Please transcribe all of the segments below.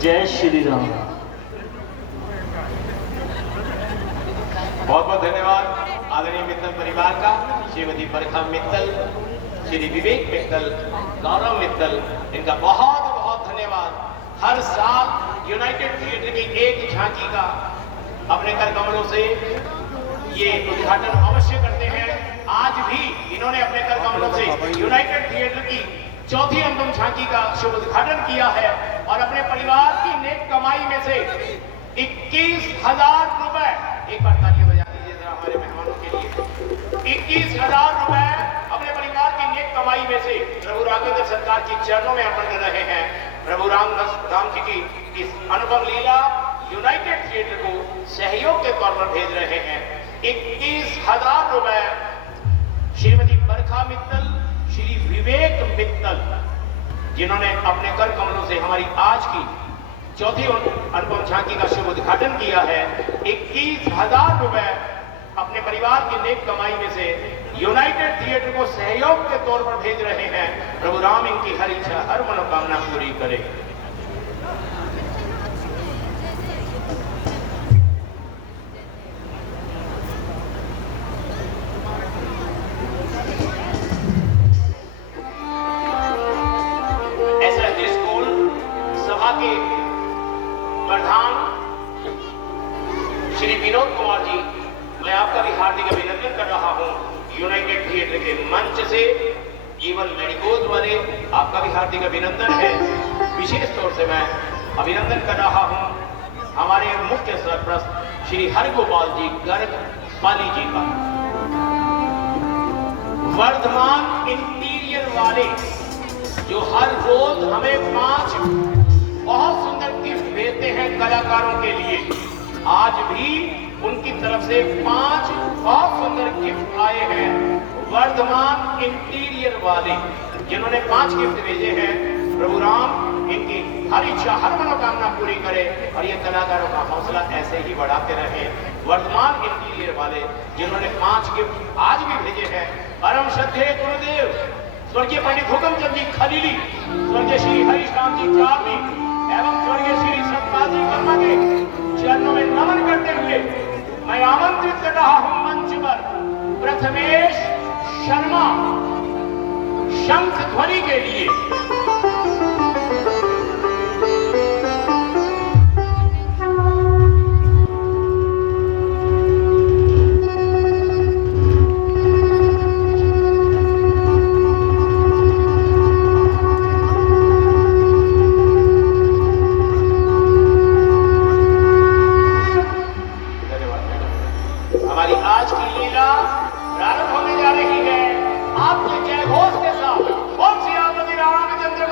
जय श्री राम। बहुत बहुत धन्यवाद आदरणीय मित्तल परिवार का, श्रीमती बरखा मित्तल, श्री विवेक मित्तल, गौरव मित्तल, इनका बहुत बहुत धन्यवाद। हर साल यूनाइटेड थिएटर की एक झांकी का अपने कर कमलों से ये उद्घाटन अवश्य करते हैं। आज भी इन्होंने अपने कर कमलों से यूनाइटेड थिएटर की चौथी अंतिम झांकी का शुभ उद्घाटन किया है और अपने परिवार की नेक कमाई में से 21,000 रुपए, एक बार तालियां बजा दीजिए जरा हमारे मेहमानों के लिए। 21,000 रुपए अपने परिवार की नेक कमाई में से प्रभु राघवेंद्र सरकार की चरणों में अर्पण कर रहे हैं। प्रभु राम जी की इस अनुपम लीला यूनाइटेड थिएटर को सहयोग के तौर पर भेज रहे हैं। 21,000 रुपए श्रीमती बरखा मित्तल, श्री विवेक मित्तल, जिन्होंने अपने कर कमलों से हमारी आज की चौथी अनुपम झांकी का शुभ उद्घाटन किया है। 21,000 रुपए अपने परिवार की नेक कमाई में से यूनाइटेड थिएटर को सहयोग के तौर पर भेज रहे हैं। प्रभु राम इनकी हर इच्छा, हर मनोकामना पूरी करे। के प्रधान श्री विनोद कुमार जी, मैं आपका भी हार्दिक अभिनंदन कर रहा हूं। यूनाइटेड थिएटर के मंच से जीवन मेडिकोज वाले आपका भी हार्दिक अभिनंदन है। विशेष तौर से मैं अभिनंदन कर रहा हूं हमारे मुख्य सरप्रस्त श्री हरिगोपाल जी गर्ग पाली जी का। वर्धमान इंटीरियर वाले जो हर रोज हमें 5 बहुत सुंदर गिफ्ट भेजते हैं कलाकारों के लिए, आज भी उनकी तरफ से 5 बहुत सुंदर गिफ्ट आए हैं। वर्धमान इंटीरियर वाले जिन्होंने 5 गिफ्ट भेजे हैं, प्रभु राम इनकी हर इच्छा, हर मनोकामना पूरी करे और ये कलाकारों का हौसला ऐसे ही बढ़ाते रहे। वर्धमान इंटीरियर वाले जिन्होंने 5 गिफ्ट आज भी भेजे हैं, परम श्रद्धेय गुरुदेव स्वर्गीय पंडित हुकमचंद जी खलीली, स्वर्गीय श्री हरीश जी चारनी एवं स्वर्गीय श्री सतपाल जी वर्मा के चरणों में नमन करते हुए मैं आमंत्रित कर रहा हूं मंच पर प्रथमेश शर्मा शंख ध्वनि के लिए। हमारी आज की लीला प्रारंभ होने जा रही है। आपके जय घोष के साथ ओम श्री रामचंद्र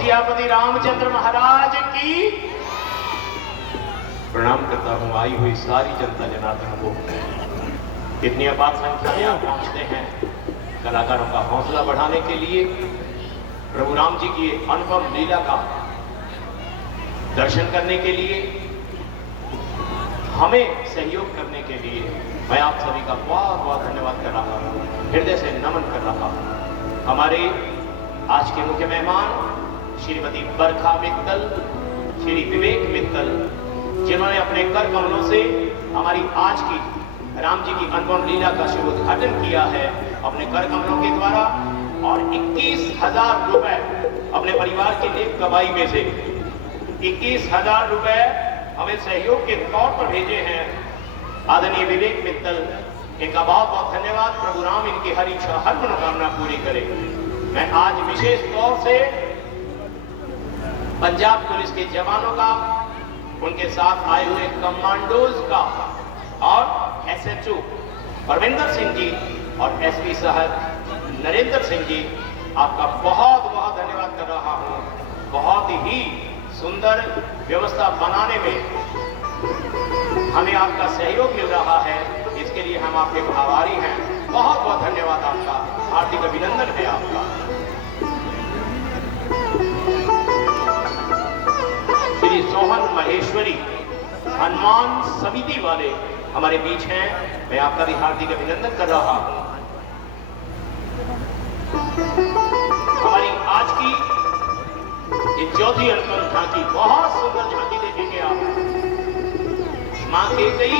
सियापति रामचंद्र महाराज की प्रणाम करता हूं आई हुई सारी जनता जनार्दन को। इतनी अपार संख्या में आप पहुंचते हैं कलाकारों का हौसला बढ़ाने के लिए, प्रभु राम जी की अनुपम लीला का दर्शन करने के लिए, हमें सहयोग करने के लिए मैं आप सभी का बहुत बहुत धन्यवाद कर रहा हूं, हृदय से नमन कर रहा हूं। हमारे आज के मुख्य मेहमान श्रीमती बरखा मित्तल, श्री विवेक मित्तल, जिन्होंने अपने कर कमलों से हमारी आज की राम जी की अनुपम लीला का शुभ उद्घाटन किया है अपने कर कमलों के द्वारा, और 21,000 रुपए अपने परिवार की नेक कमाई में से 21,000 रुपए हमें सहयोग के तौर पर भेजे हैं। आदरणीय विवेक मित्तल, इनका बहुत बहुत धन्यवाद। प्रभु राम इनकी हर इच्छा हर मनोकामना पूरी करे। मैं आज विशेष तौर से पंजाब पुलिस के जवानों का, उनके साथ आए हुए कमांडोज का और एसएचओ परविंदर सिंह जी और एसपी साहब नरेंद्र सिंह जी, आपका बहुत बहुत धन्यवाद कर रहा हूं। बहुत ही सुंदर व्यवस्था बनाने में हमें आपका सहयोग मिल रहा है, इसके लिए हम आपके आभारी हैं। बहुत बहुत धन्यवाद आपका, हार्दिक अभिनंदन है आपका। श्री सोहन महेश्वरी हनुमान समिति वाले हमारे बीच हैं, मैं आपका भी हार्दिक अभिनंदन कर रहा हूं। हमारी आज की ये चौथी अनुपम झांकी, बहुत सुंदर झांकी देखेंगे आप। मां केकई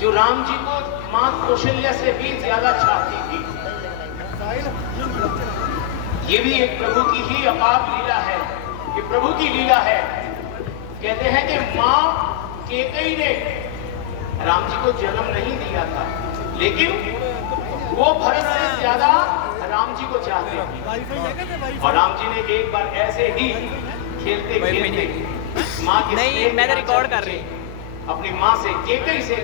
जो राम जी को मां कौशल्या से भी ज्यादा चाहती थी, ये भी एक प्रभु की ही अपार लीला है, ये प्रभु की लीला है। कहते हैं कि मां केकई ने राम जी को जन्म नहीं दिया था, लेकिन वो भरत से ज्यादा राम जी को चाहते थे, और राम जी ने एक बार ऐसे ही खेलते खेलते मां की नहीं, मैं रिकॉर्ड कर रही अपनी मां से केकई से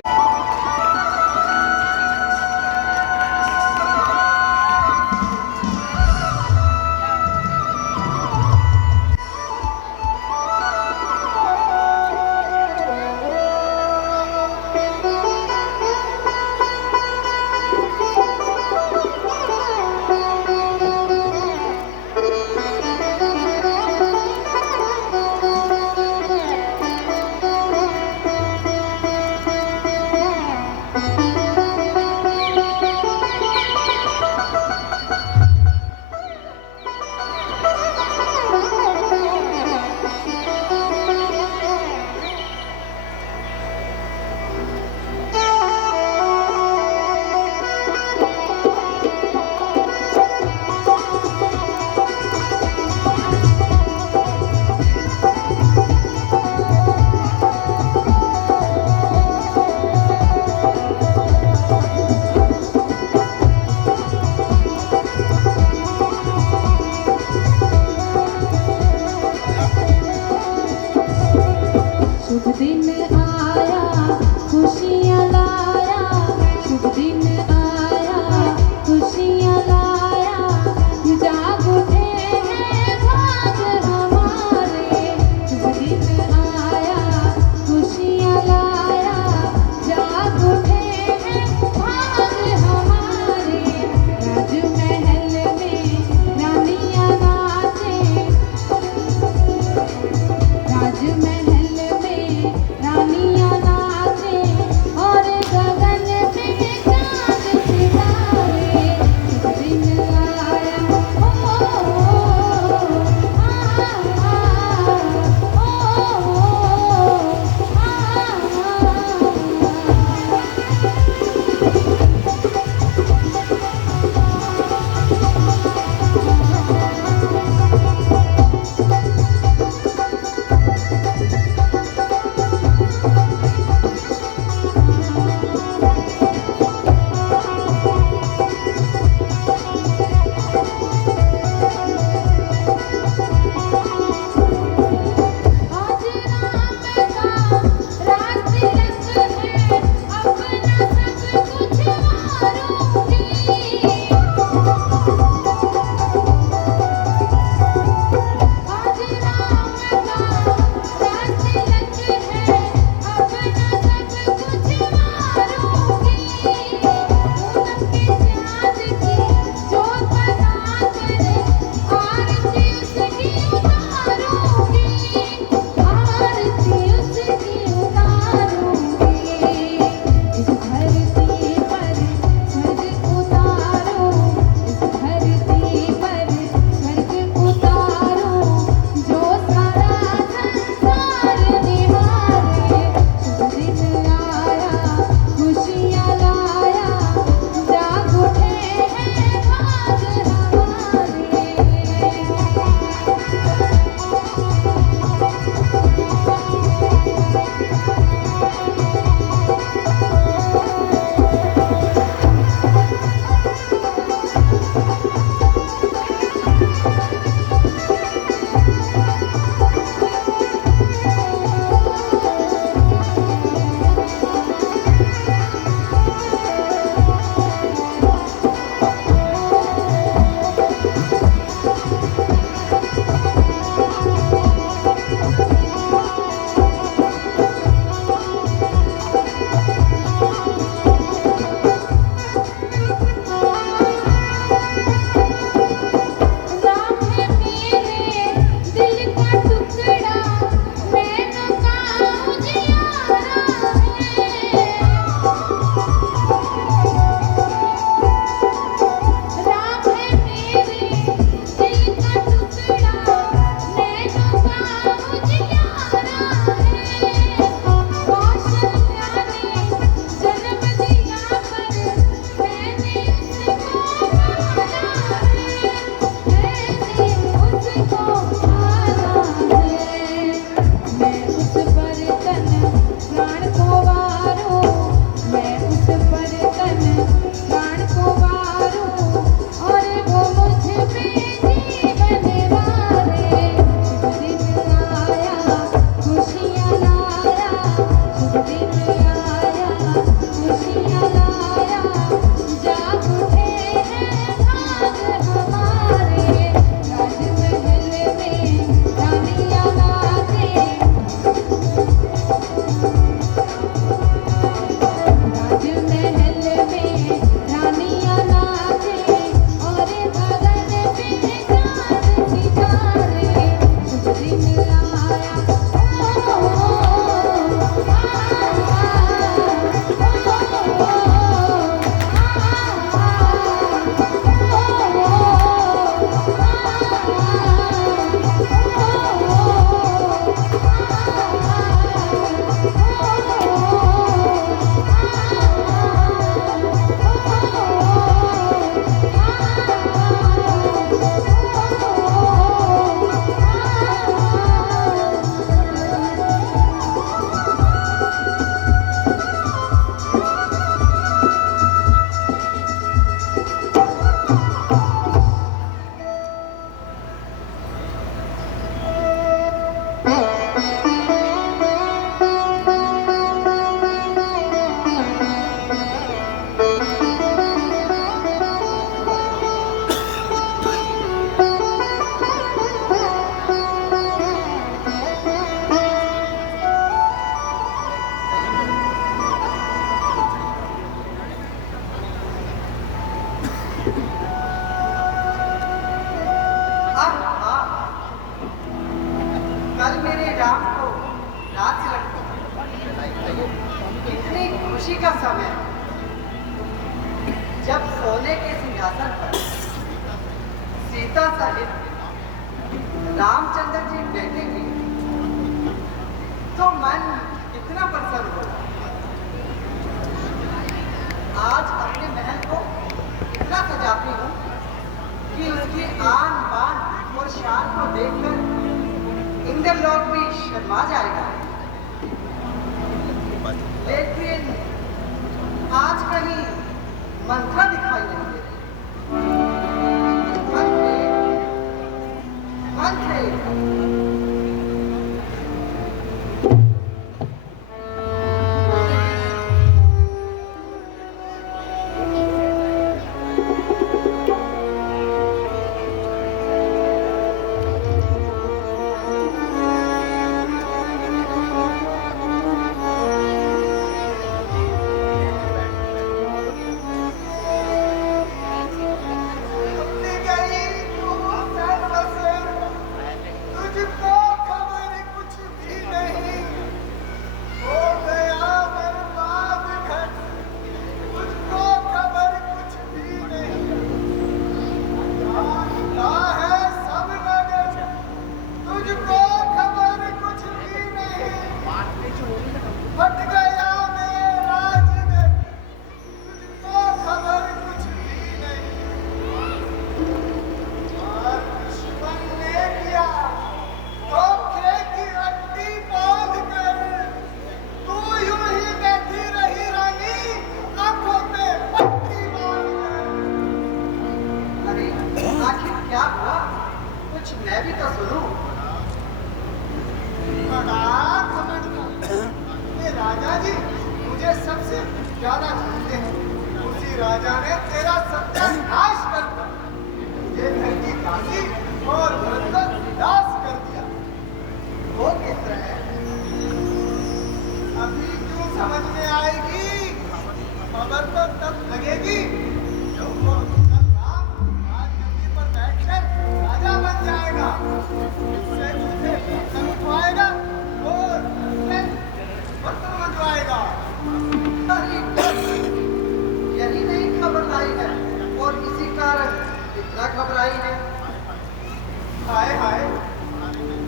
हाँ, कल मेरे राम को रात से लगती कितनी खुशी का समय, जब सोने के सिंहासन पर सीता सहित रामचंद्र जी बैठेंगे तो मन कितना प्रसन्न होगा। आज अपने महल को इतना सजाती हूँ कि उसकी आन बान और शान को देखकर इंद्रलोक भी शर्मा जाएगा। लेकिन आज कहीं मंत्रा दिखाई नहीं दे रही। मंत्रे ज्यादा चाहते हैं। उसी राजा ने तेरा सत्यानाश कर दिया, ये धरती दासी और भरत का विनाश कर दिया। वो किस तरह अभी क्यों समझ में आएगी? खबर तो तब लगेगी जब वो राम राजगद्दी पर बैठकर राजा बन जाएगा। उससे तुझे समझवाएगा और बर्तन मंजवाएगा। यही नहीं खबर लाई है और इसी कारण इतना घबराई है। हाय हाय,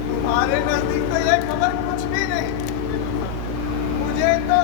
तुम्हारे नजदीक तो ये खबर कुछ भी नहीं। मुझे तो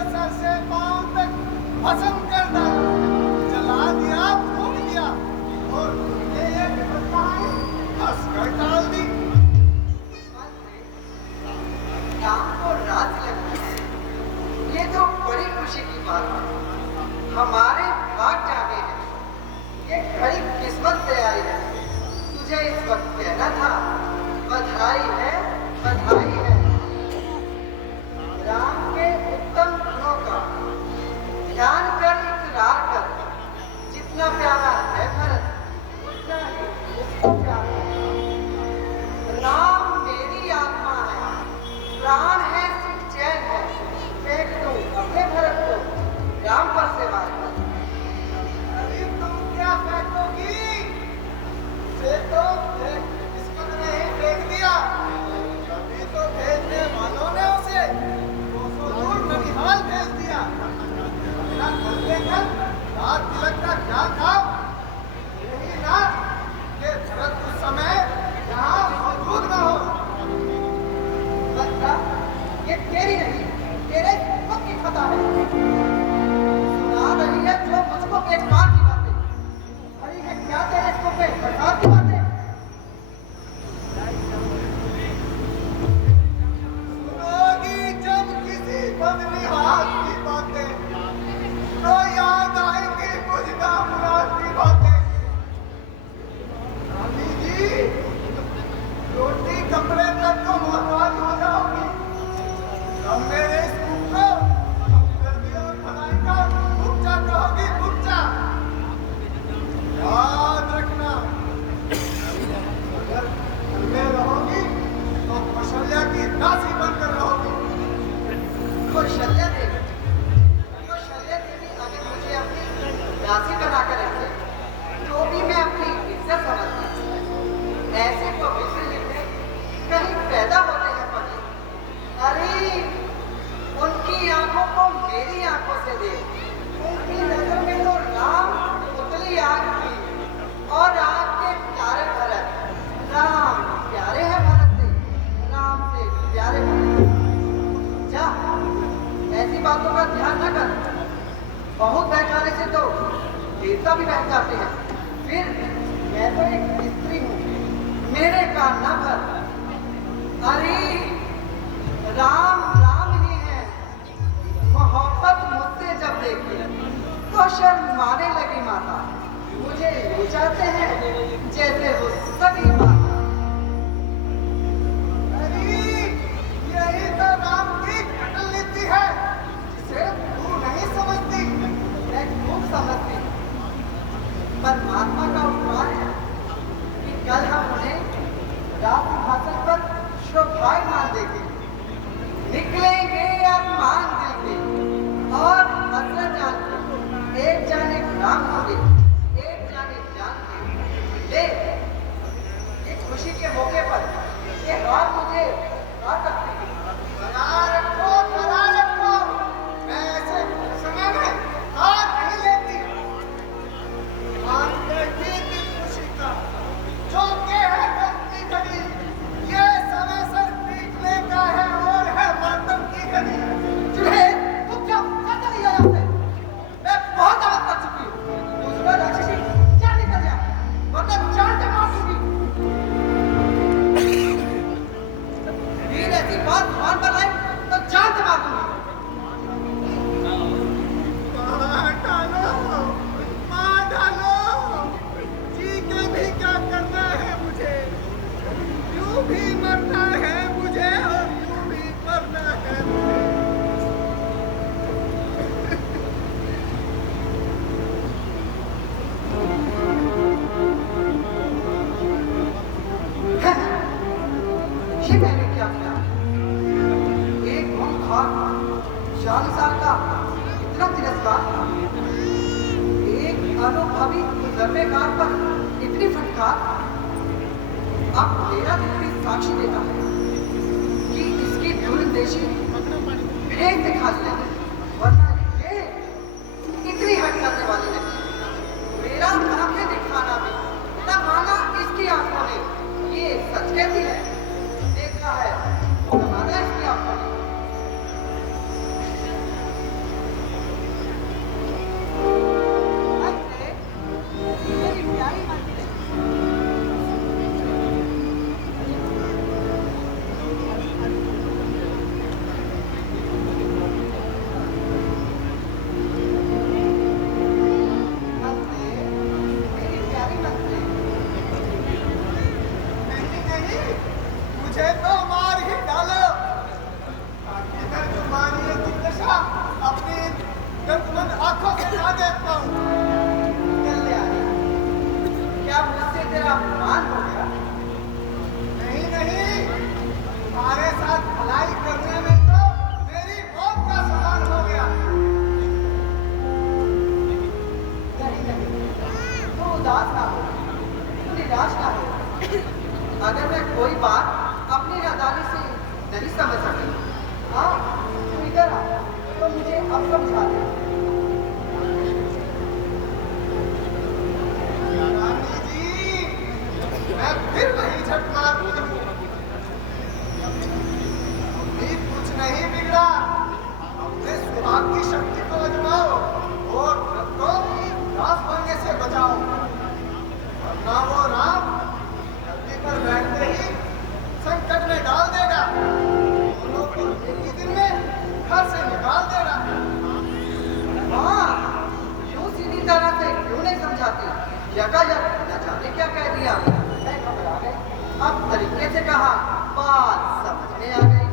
देवता भी बैठ जाते हैं। फिर मैं तो एक स्त्री हूँ, मेरे का न भर। अरे राम राम ही है। मोहब्बत मुझसे जब देखी तो शर्माने लगी माता। मुझे ले जाते हैं जैसे वो सगी माता। अरे यही तो राम की कटल नीति है, जिसे तू नहीं समझती। मैं खूब समझती हूँ, परमात्मा का उपकार है कि कल हम उन्हें रात भाषण पर शोभायमान देखेंगे। निकलेंगे अरमान दिल के और हसरत जान के। एक जाने राम होंगे, एक जाने जान के। ले इस खुशी के मौके पर ये हाथ मुझे आ सकती है। बना रखो। मैं ऐसे समय में हाथ नहीं लेती। मान लेती थी खुशी का, जो के है गम की घड़ी। ये समय सर पीटने का है और है मातम की घड़ी। चूहे तुम क्या चली जाओ यहाँ से। मैं बहुत आवाज कर चुकी हूँ। दूसरा राक्षसी क्या निकल जा, वरना जान से मार दूंगी। वीर ऐसी बात जुबान पर लाई तो जान से मार दूंगी। मार डालो। जी के भी क्या करना है मुझे, यूं भी मरना है मुझे और यूं भी मरना है मुझे। ये मैंने क्या किया? एक खूंखार 40 साल का इतना तिरस्कार, एक अनुभवी गुजरने कार पर इतनी फटकार। अब मेरा दिल भी साक्षी देता है कि इसकी दूरंदेशी फेंक दिखा ले, वरना ये इतनी हट करने वाली नहीं। मेरा आंखें दिखाना भी न माना इसकी आंखों ने। ये सच कहती है, देखा है तो माना इसकी आंखों ने। मेरी प्यारी मंदिर मेरी प्यारी मंदिर। नहीं, मुझे तो मार ही डालो। ताकि मैं तुम्हारी की दशा अपनी गंदमंद आंखों से ना देख पाऊं। कल्याणी, क्या मुझसे तेरा अपमान हो गया? नहीं, तुम्हारे साथ भलाई करने में तो मेरी मौत का सवाल हो गया। नहीं, तू उदास ना हो, तू निराश ना हो। अगर मैं कोई बात अपनी नादानी से नहीं समझ सकी, हाँ तू इधर आ तो मुझे अब समझा दे। रानी जी, मैं फिर वही झट मारती हूँ। अभी कुछ नहीं बिगड़ा। अपने सुहाग की शक्ति को आजमाओ और रथ को रास बनने से बचाओ, वरना वो राम धरती पर बैठते ही संकट में डाल देगा। दोनों को एक ही दिन में घर से निकाल देगा। हाँ, यूं सीधी तरह से क्यों नहीं समझाती? यकायक न जाने क्या कह दिया। मैं घबरा गई, अब तरीके से कहा, बात समझ में आ गई।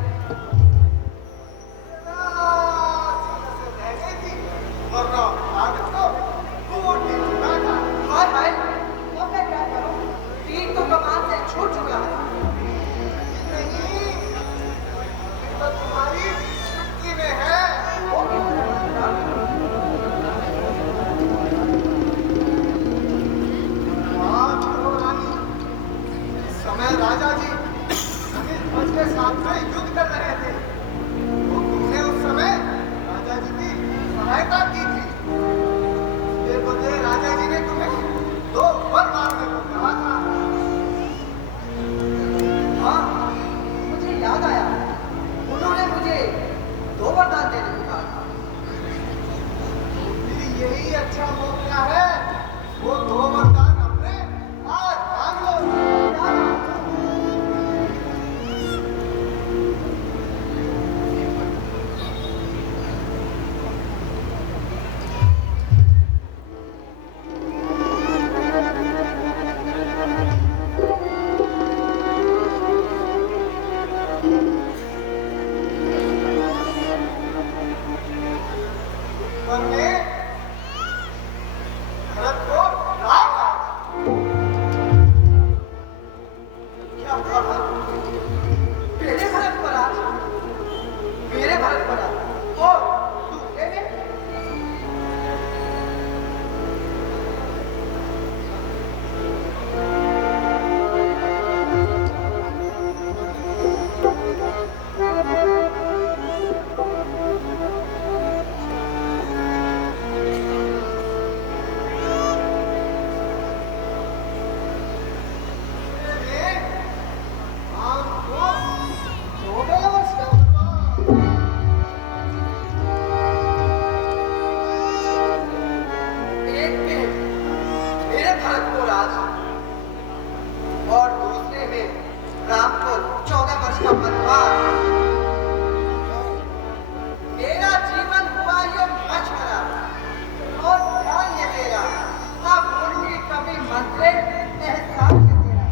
वरना आदत को फूट ही चुका था। हाय हाय, अब मैं क्या करूं? तीर तो कमान से छूट चुका है। नहीं, तो तुम्हारी चुटकी में है। वो कितना बड़ा बात करो रानी। इस समय राजा जी भरत को राज और दूसरे में राम को 14 वर्ष का वनवास। मेरा जीवन हुआ ये मशवरा और ध्यान ये तेरा, ना भूलूंगी कभी मंत्रे एहसान ये तेरा।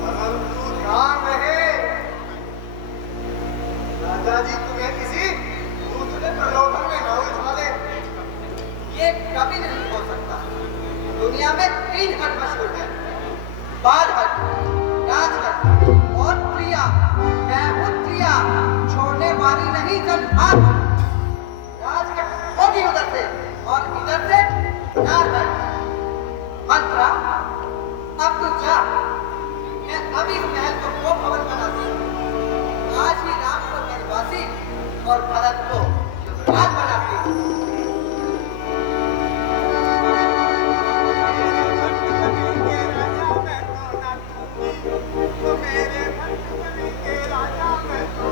परंतु ध्यान रहे, राजा जी तुम्हें किसी दूसरे प्रलोभन में न उलझा दे। ये कभी नहीं हो सकता। दुनिया में 3 हट मशहूर है, बाल हट, राज हट और प्रिया। मैं हूँ प्रिया, छोड़ने वाली नहीं जनहार। राज हट होगी उधर से और इधर से राज हट। मंत्रा अब तू जा, मैं अभी इस महल को वो भवन बनाती हूँ। आज ही राम को वनवासी और भरत को युवराज बनाती हूँ। तो मेरे भक्तबली के राजा मैं तो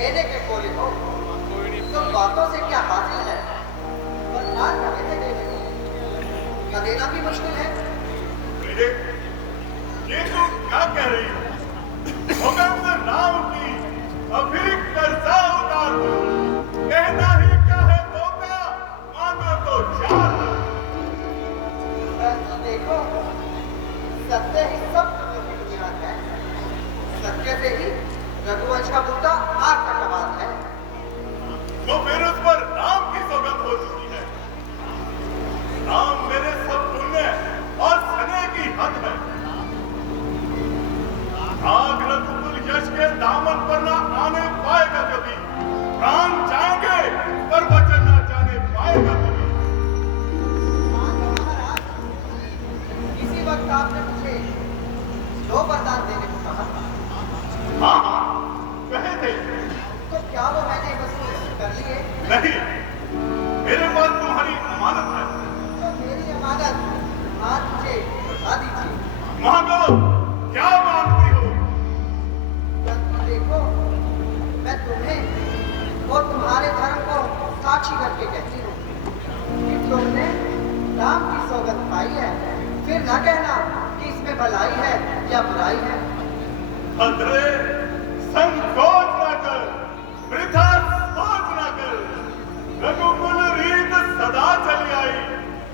देने के कोई हो तो बातों से क्या हासिल है, वरदान कैसे देने को न देना भी मुश्किल है। ये तुम क्या कह रही हो? मैं राम की मुद्दा आज तक आबाद है। तो फिर उस पर राम की सौगंध हो चुकी है। राम मेरे सब पुण्य और स्नेह की हद है। आग रघुकुल यश के दामन पर ना आने पाएगा कभी। प्राण जाएंगे पर वचन ना जाने पाएगा कभी। महाराज, इसी वक्त आपने मुझे दो वरदान देने को कहा था। हाँ, कहे थे। तो क्या वो मैंने वसूल कर लिए? नहीं, मेरे पास तुम्हारी अमानत है। तो मेरी अमानत आज मुझे बता दीजिए। मांगो, क्या मांगती हो? परंतु देखो, मैं तुम्हें और तुम्हारे धर्म को साक्षी करके कहती हूँ कि तुमने राम की सौगंध पाई है। फिर न कहना कि इसमें भलाई है या बुराई है। अरे संकोच न कर, वृथा सोच न कर। रघुकुल रीत सदा चली आई।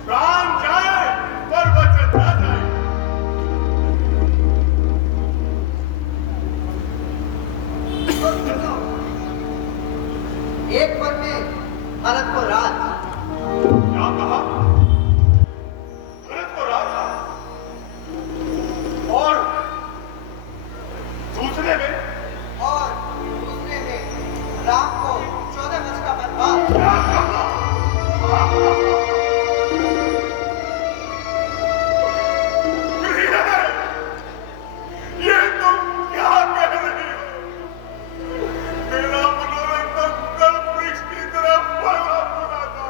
प्राण जाए पर वचन न जाए। तो सुनो, एक पल में भरत को राज, क्या कहा? भरत को राजा और दूसरे में और दूसरे में राम को 14 वर्ष का वनवास। क्या कहा? प्रिय, ये तुम क्या कह रही हो? मेरा मनोरथ तो कल वृक्ष की तरफ फला फूला था।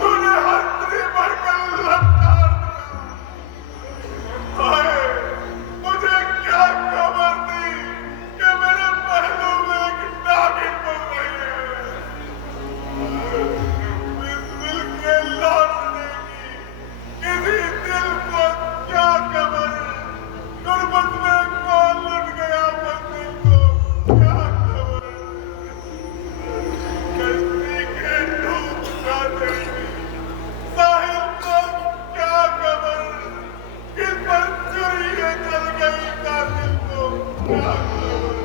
तूने हस्ती भरकर ललकार दिया। हाय, मुझे क्या खबर थी कि मेरे पहलू में एक नागिन पल रही है। इस दिल के लौटने की किसी दिल को क्या खबर? गुर्बत में कौन लुट गया मंदिर को क्या खबर? कश्ती के डूब जाते साहिल को क्या खबर? किस पर चुरिये चल गई कातिल को क्या खबर?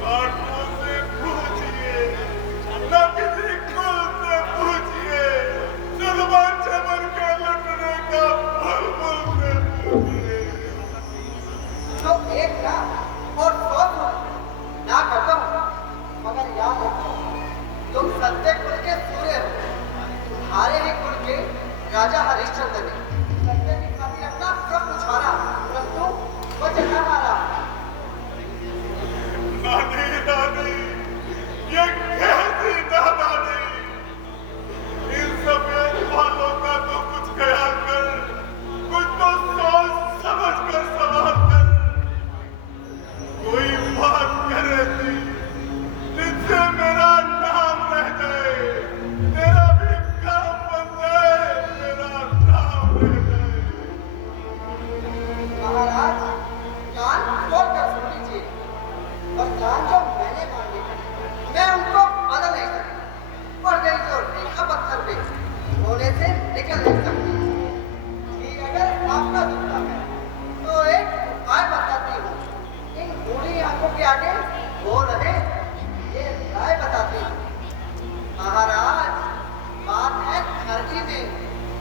कांटों से पूछिए, न किसी कुल से पूछिए। जुल्म चमन के लुटने का बुलबुल से पूछिए। तो एक ना और 100 ना करता हूँ, मगर याद रखो, तुम सत्य कुल के सूर्य हो। तुम्हारे ही कुल के राजा हरिश्चंद्र ने सत्य की खातिर अपना सब कुछ हारा, परंतु वचन न मारा। नानी नानी, ये कैसी नादानी? इन सफेद बालों का तो कुछ ख्याल कर, कुछ तो सोच समझ कर सवाल कर। कोई बात करे थी जिससे मेरा नाम रह जाए, तेरा भी काम बन जाए, मेरा नाम रह जाए। महाराज, कान खोल कर सुन लीजिए। वरदान जो मैंने मांगे, मैं उनको बदल नहीं सकती और मेरी जो रेखा पत्थर पे होने से निकल नहीं सकती। कि अगर आपका दुखता है तो एक उपाय बताती हूँ। इन बूढ़ी आंखों के आगे वो रहे, ये राय बताती हूँ। महाराज, बात है धरती में,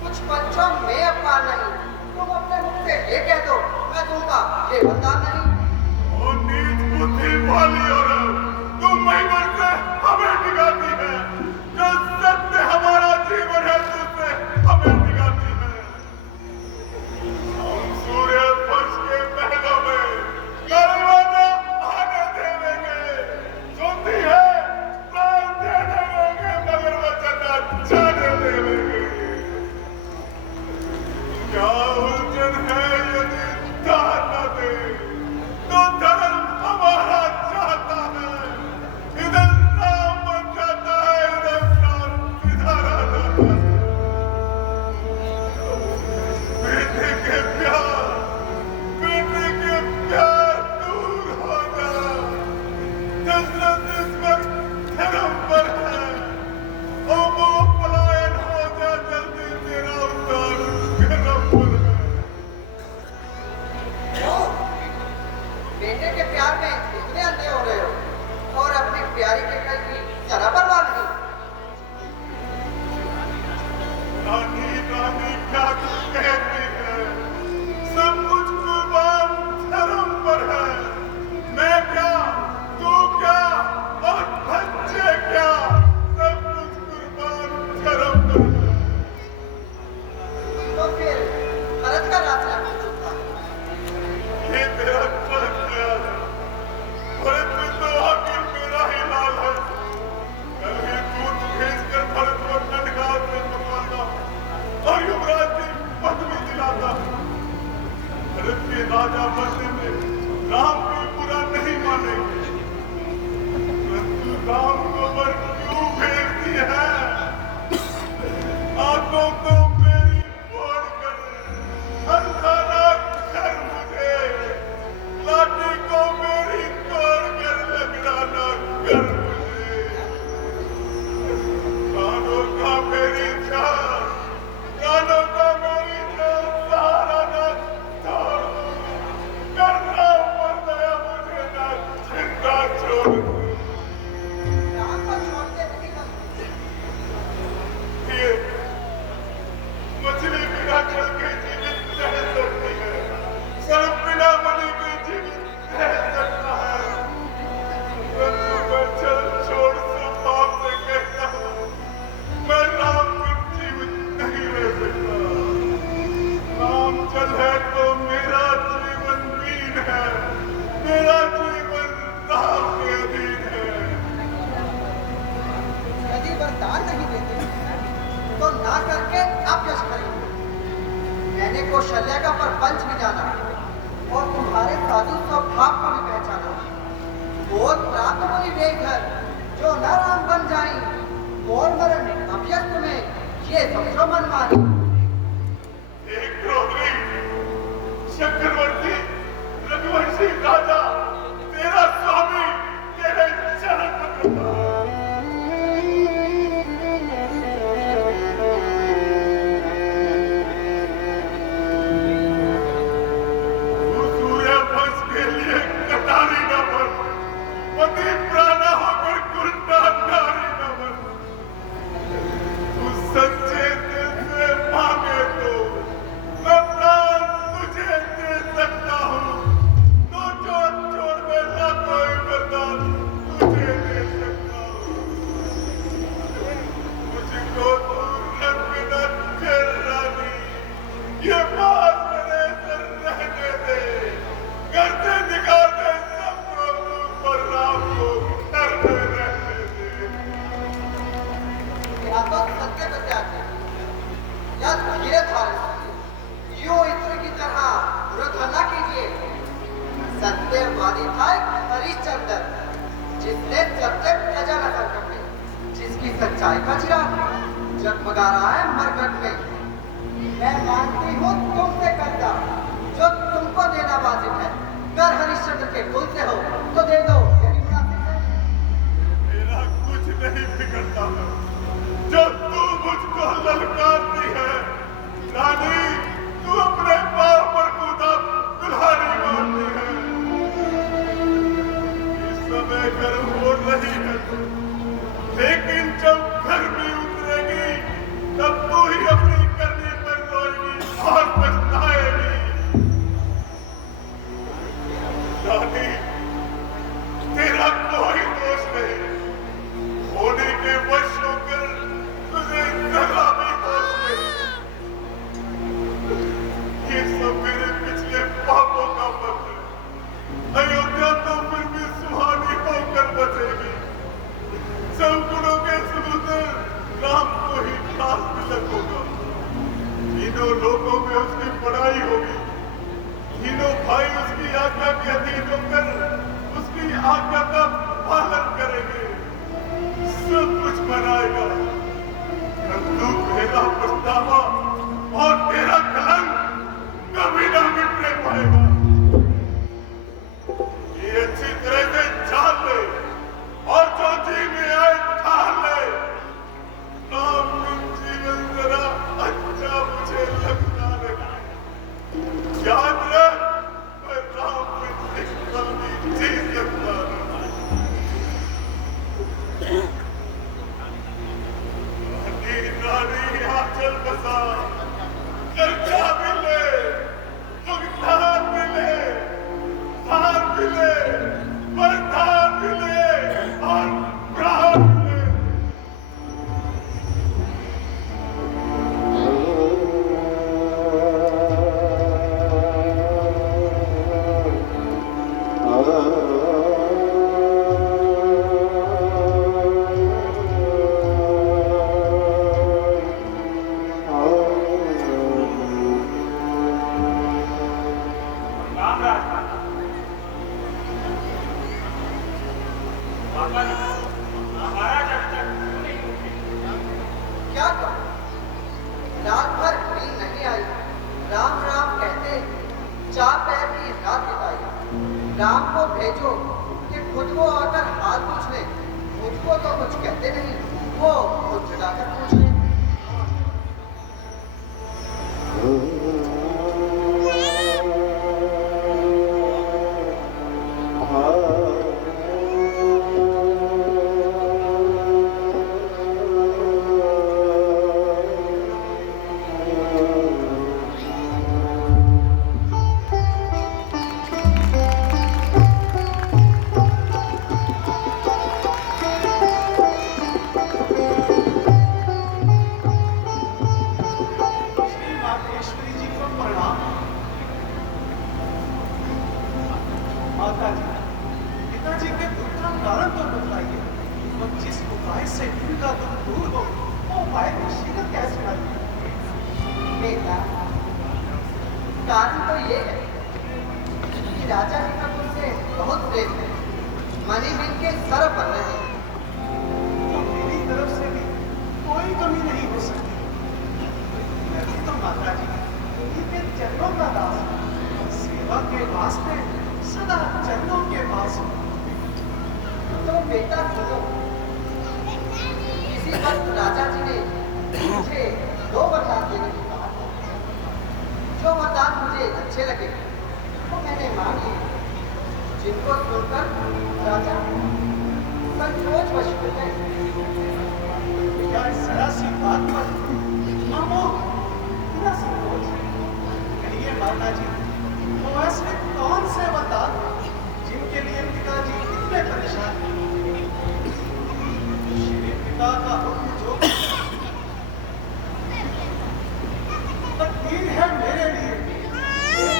कुछ पंचों में अपमान नहीं। तुम अपने मुख से ये कह दो, मैं दूंगा ये वरदान नहीं। ओ नीच बुद्धि वाली औरत, तू महिमा से हमें डिगाती है। जो सत्य हमारा जीवन है, तुझसे हमें डिगाती है। हम सूर्य वंश के महलों में गर्वना आने देवेंगे। सुनती है, प्राण दे देवेंगे, मगर वचन न जाने देवेंगे। क्या उलझन है यदि दान न दे, तो धर्म हमारा चाहता कौशल्या का प्रपंच भी जाना और तुम्हारे साधु स्वभाव को भी पहचाना। बोध प्राप्त मुनि बेघर जो न राम बन जाई और मरण अभ्यस्त में ये समझो मनमानी। एक क्रोधी चक्रवर्ती रघुवंशी राजा तेरा स्वामी तेरे चरण पकड़ता है। तू सूर्यवंश के लिए कटारी न बन, पति प्राणा होकर कुंडा नारी न बन। तू सच्चे दिल से मांगे तो मैं प्राण तुझे दे सकता हूँ। तो छोड़ मेरा कोई वरदान तुझे दे सकता हूँ। मुझको तू रंग न चल रानी, ये बात मेरे सर रहने दे। घर से निकाल दे सबको तू पर राम को घर में रहने दे। या तो सत्य को त्यागे या धीरे धारे यूं इत्र की तरह विरोध न कीजिए। सत्यवादी था एक हरिश्चंद्र जिसने सत्य प्रजा न संकट में, जिसकी सच्चाई का चिराग जगमगा रहा है मरकट में। मैं मानती हूँ तुमसे कर्जा जो तुमको देना वाजिब है। कर हरिश्चंद्र के कुल से हो तो दे दो, यही मुनासिब है। मेरा कुछ नहीं बिगड़ता है जो तू मुझको ललकारती है। रानी तू अपने पाँव पर कूदा कुल्हाड़ी मारती है। इस समय गर्म हो रही है तू, लेकिन जब गर्मी उतरेगी तब तू ही अपनी करनी पर रोएगी और पछताएगी। रानी तेरा कोई दोष नहीं, होने के वश होकर तुझे जरा भी दोष नहीं। ये सब मेरे पिछले पापों का फल है। अयोध्या तो फिर भी सुहानी होकर बचेगी। सब गुणों के समुद्र राम को ही खास तिलक होगा। तीनों लोगों में उसकी बड़ाई होगी। तीनों भाई उसकी आज्ञा के अधीन होकर उसकी आज्ञा का पालन करेंगे। सब कुछ बनाएगा। परंतु तेरा पछतावा और तेरा कलंक कभी ना मिटने पाएगा। ये अच्छी तरह से जान ले और जो जी में आए ठान ले। राम बिन जीवन जरा अच्छा मुझे लगता नहीं। याद रख मैं राम बिन एक पल भी जी सकता नहीं। रानी आंचल बसा, कर्जा भी ले, भुगतान भी ले, धान भी ले, वरदान भी ले और प्राण भी ले। क्या करूं? रात भर नींद नहीं आई। राम राम कहते चार पैर की रात बिताई। राम को भेजो कि खुद वो आकर हाल पूछ ले। मुझको तो कुछ कहते नहीं, वो खुद छुड़ाकर पूछ ले। बेटा, कारण तो ये है कि राजा जी का मुझसे बहुत प्रेम है। मनी में इनके सर पर रहे तो मेरी तरफ से भी कोई कमी नहीं हो सकती। मैं भी तो माता जी इनके चरणों का दास हूं। सेवा के वास्ते सदा चरणों के पास हूं। तो बेटा सुनो, किसी वक्त राजा जी ने मुझे 2 वरदान देने की कहा था। जो वरदान मुझे अच्छे लगे वो मैंने मांग लिए, जिनको सुनकर राजा संकोचवश हो गए। क्या इस जरा सी बात पर मामो बिना संकोच? कहिए माता जी, वो ऐसे कौन से वरदान जिनके लिए पिताजी इतने परेशान हैं? श्री पिता का हुक्म जो तकदीर है मेरे लिए,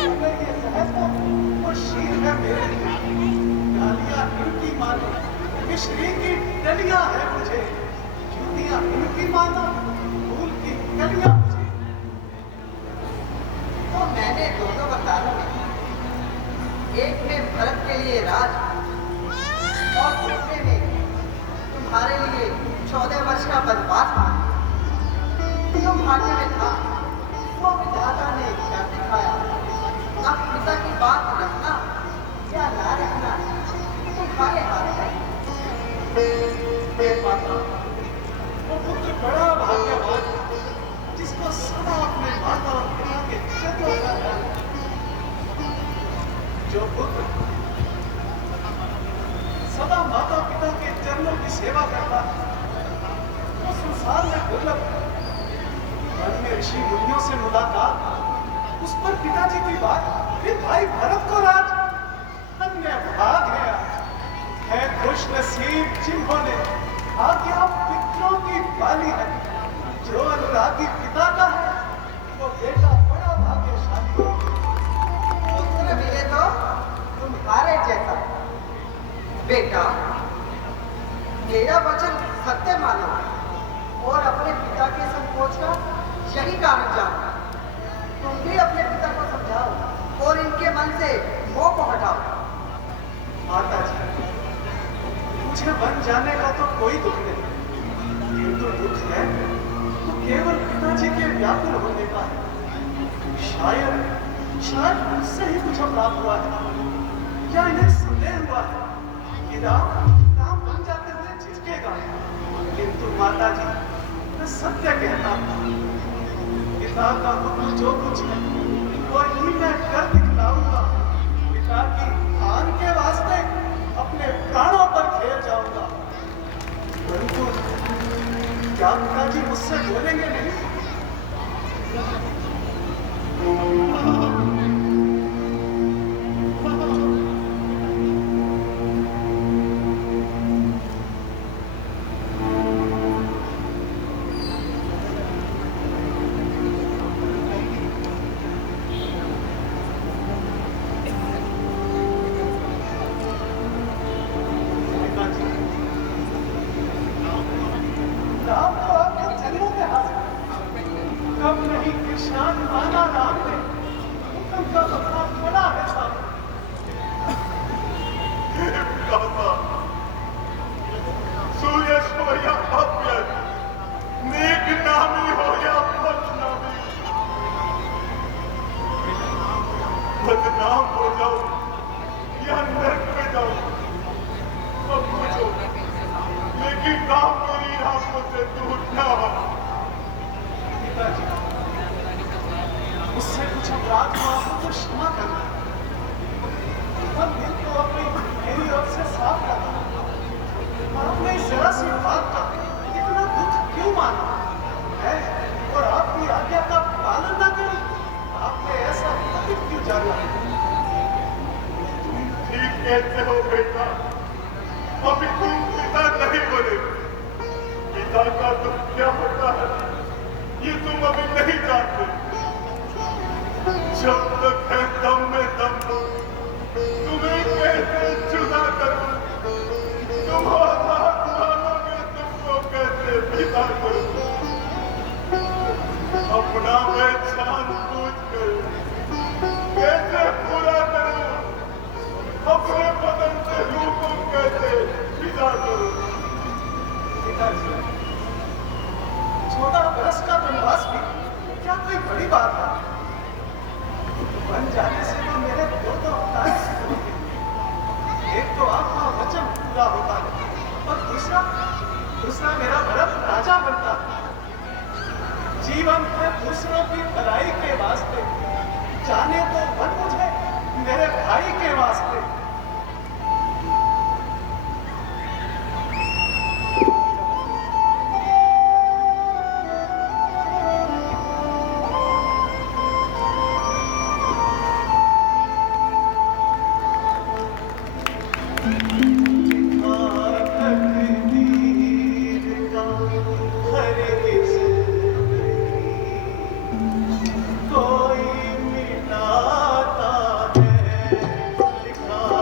अगर ये सहज हो वो शीर है मेरे लिए। डालियां इनकी मानो, मिश्री की डलियां है मुझे। जूतियां इनकी मानो, फूल की कलियां मुझे। तो मैंने दोनों वरदानों में, एक में भरत के लिए राज और दूसरे में तुम्हारे लिए 14 वर्ष का वनवास मांगा। जो भाग्य में था वो विधाता ने कर दिखाया। अब पिता की बात रखना या ना रखना तुम्हारे हाथ है। हे माता, वो पुत्र बड़ा भाग्यवान जिसको सदा अपने माता और पिता के चरणों का ध्यान है। जो पुत्र सदा माता पिता के चरणों की सेवा करता है वो संसार में दुर्लभ है। मन में ऋषि मुनियों से मुलाकात, उस पर पिताजी की बात, फिर भाई भरत को राज। अन्य भाग है आज, है खुश नसीब जिन्होंने आज्ञा पितरों की पाली है। जो अनुरागी पिता का है वो बेटा बड़ा भाग्यशाली है। पुत्र मिले तो तुम्हारे जैसा। बेटा, मेरा वचन सत्य मानो और अपने पिता के संकोच का यही कारण जानो। तुम भी अपने पिता को समझाओ और इनके मन से मोह को हटाओ। माता जी, मुझे बन जाने का तो कोई दुख नहीं, किंतु दुख है तो केवल पिताजी के व्याकुल होने का है। शायद मुझसे ही कुछ अपराध हुआ है, या इन्हें संदेह हुआ है कि राम बन जाते हुए झिझकेगा। किंतु माता जी, मैं सत्य कहता हूँ, पिता का हुक्म जो कुछ है वही मैं कर दिखलाऊंगा। पिता की आन के वास्ते अपने प्राणों पर खेल जाऊंगा। परंतु क्या पिताजी मुझसे बोलेंगे नहीं? राम तो आपके चरणों में हाजिर। कब नहीं निशान माना राम ने, हुक्म का बता बड़ा है सामने। पितासा, सुयश हो या अपयश, नेक नामी हो या बदनामी, बदनाम हो जाओ या नरक में जाओ, सब कुछ हो, लेकिन राम मेरी आंखों से दूर ना हो। पिताजी, मुझसे कुछ अपराध हुआ हो तो क्षमा करना। पर दिल तो अपनी मेरी ओर से साफ रखा। आपने इस जरा सी बात का इतना दुख क्यों माना है? और आपकी आज्ञा का पालन न करूं, आपने ऐसा तकलीफ क्यों जाना? ठीक कहते हो बेटा, अभी तुम पिता नहीं बने। पिता का दुख क्या होता है ये तुम अभी नहीं जानते। जब तक है दम में दम, तुम्हें कैसे जुदा करूं, तुम औलाद मानोगे तुमको कैसे पिता करूं। अपना मैं जान बूझ कर आपका वचन पूरा होता है। और दूसरा दूसरा मेरा भरत राजा बनता है। जीवन में दूसरों की भलाई के वास्ते जाने तो बन मुझे मेरे भाई के वास्ते। कोई मिटाता है लिखा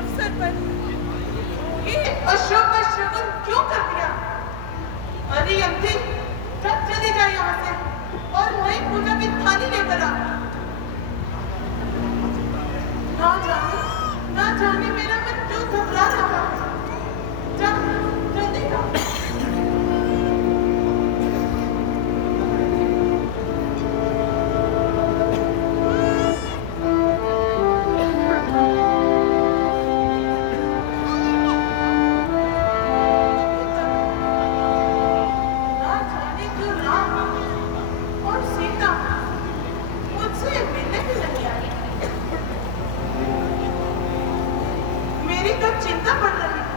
अवसर पर ये अशुभ शगुन क्यों कर दिया? अरे अंधी, चली जा यहाँ से और नई पूजा की थाली लेकर आ। ना जाने मेरा मन क्यों घबरा रहा। जा, जल्दी जा। मेरी तो चिंता बढ़ रही है।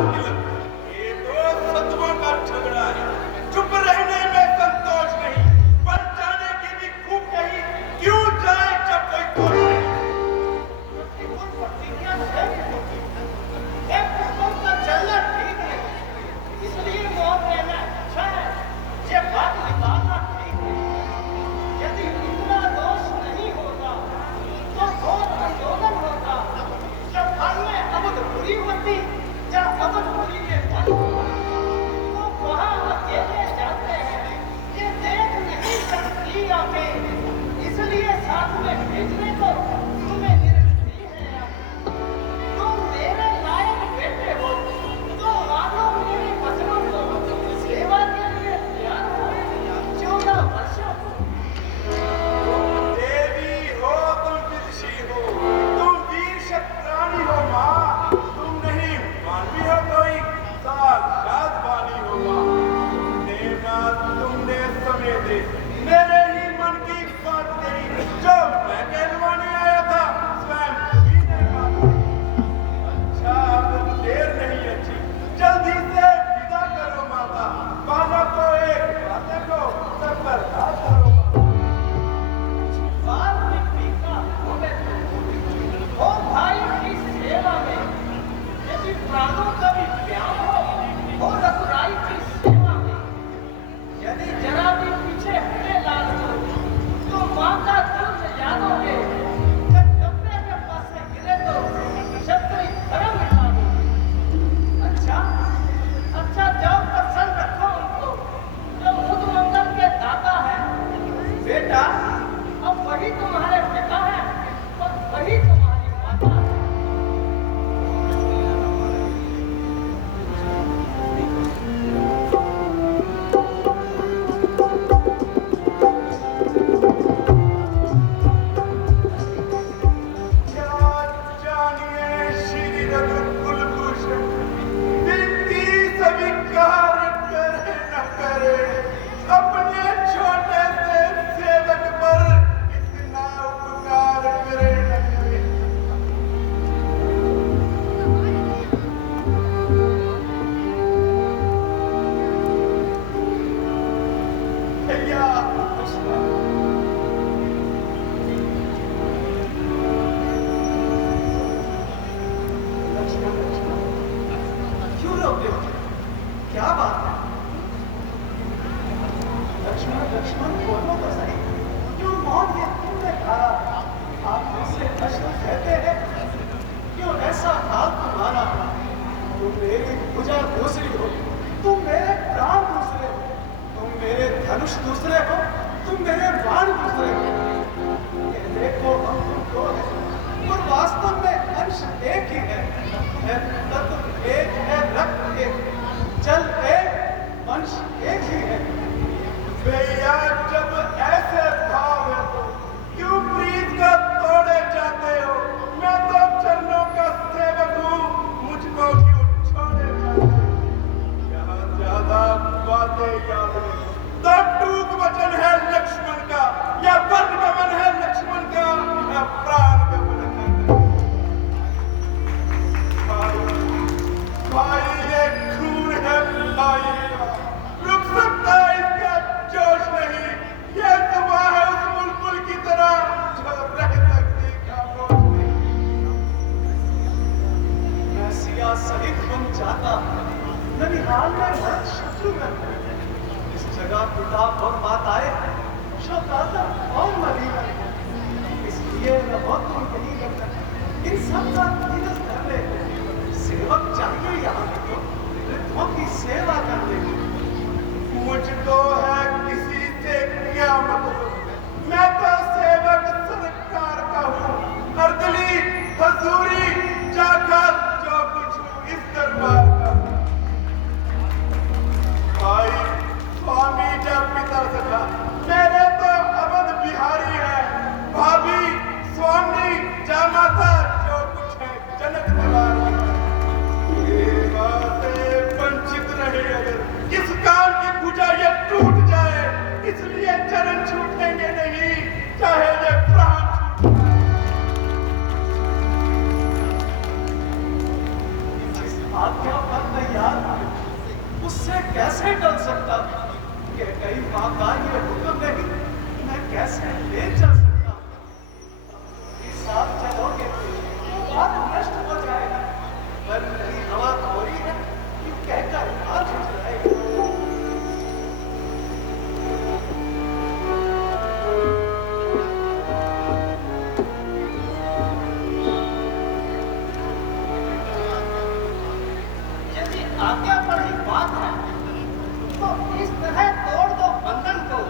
मुश्किल है। ये तो सत्वों का झगड़ा है। चुप रहने में संतोष नहीं, पर जाने की भी खूब कही, क्यों जाए जब कोई दोष नहीं। चलना ठीक है, इसलिए मौत रहना अच्छा है। ये बात निकालना ठीक है। यदि इतना दोष नहीं होता तो घोर आंदोलन होता। जब फल में अबुध बुरी होती, जब अबुध बुरी में फल होता, तो वहाँ अकेले जाते हैं। ये देख नहीं सकती आंखें, इसलिए साथ में भेजने को तुम्हें निरखती है। तुम मेरे लायक बेटे हो, तो मानो मेरे वचनों को सेवा के लिए तैयार हो। 14 वर्षों देवी हो तुम, विदुषी हो तुम, वीर क्षत्राणी हो माँ। तुम नहीं मानवी हो कोई, साक्षात वाणी हो माँ। तुमने समय दे मेरे ही मन की बात कही, जो मैं कहलवाने आया था स्वयं तुम्ही ने माना। अच्छा अब देर नहीं अच्छी, जल्दी से विदा करो माता। बालक को एक बातें को सब बर्दाश्त करो माता। बाल मिट्टी का होवे तो हो भाई की सेवा में। यदि प्राणों का भी व्याम हो रघुराई की सेवा में। यदि जरा भी पीछे हटे लाल तो माँ का दूध जानोगे। जब कपड़े में पासे गिरे तो क्षत्रिय धर्म मिटा दो। अच्छा जाओ, प्रसन्न रखो उनको जो मुद मंगल के दाता है। बेटा अब वही तुम्हारे पिता है और वही तुम्हारी माता है। जानिए श्री रघुकुल भूषण, विनती स्वीकार करे न करे, अपने छोटे से सेवक पर इतना उपकार करे न करे। भैया क्यों रोते हो? क्या बात है? लक्ष्मण बोलो तो सही, क्यों मौत ये तुमने खाया? आप मुझसे प्रश्न कहते हैं, क्यों ऐसा हाल तुम्हारा? तुम मेरी भुजा दूसरी हो, तुम मेरे प्राण दूसरे हो, तुम मेरे धनुष दूसरे हो, तुम मेरे बाण दूसरे हो। ये देखो हम तुम दो हैं, और वास्तव में अंश एक ही है। तत्व एक है, रक्त एक, जल एक, वंश एक ही है। भैया जब ऐसे भाव है तो क्यों प्रीत का तोड़े जाते हो? मैं तो चरणों का सेवक हूँ, मुझको क्यों छोड़े जाते हो? यहाँ ज्यादा बातें याद नहीं तो टूक वचन है लक्ष्मण का, या वन गमन है लक्ष्मण का, या प्राण गमन है। भाई ये खून है भाई का, रुक सकता इसका जोश नहीं। ये दुआ है उस बुलबुल की तरह जो रह सकती खामोश नहीं। मैं सिया सहित हम जाता, ननिहाल में मत शत्रु में। इस जगह पिता और माताएं शोकाता और मदीना, इसलिए न बहुत यही लगता इन सब का तिरस कर ले। सेवक चाहिए यहाँ तो वृद्धों की सेवा करने की। मुझको है किसी से क्या मतलब? मैं तो सेवक सरकार का हूँ, अर्दली हजूरी जाकर जो कुछ हूँ इस दरबार का। भाई स्वामी जब पिता सखा, मेरे तो अवध बिहारी है। भाभी स्वामी जामाता जो कुछ है जनक दरबार का। ये बातें वंचित रहे अगर किस काल की पूजा ये टूट आज्ञा पर तैयार उससे कैसे टल सकता? कि कई माँ का ये हुक्म नहीं, मैं कैसे ले चल सकता? इस साथ चलोगे बात नष्ट हो जाएगा, पर मेरी हवा थोड़ी है कि कहकर हाथ उठाएगा। यदि आज्ञा पर ही बात है तो इस तरह तोड़ दो बंधन को।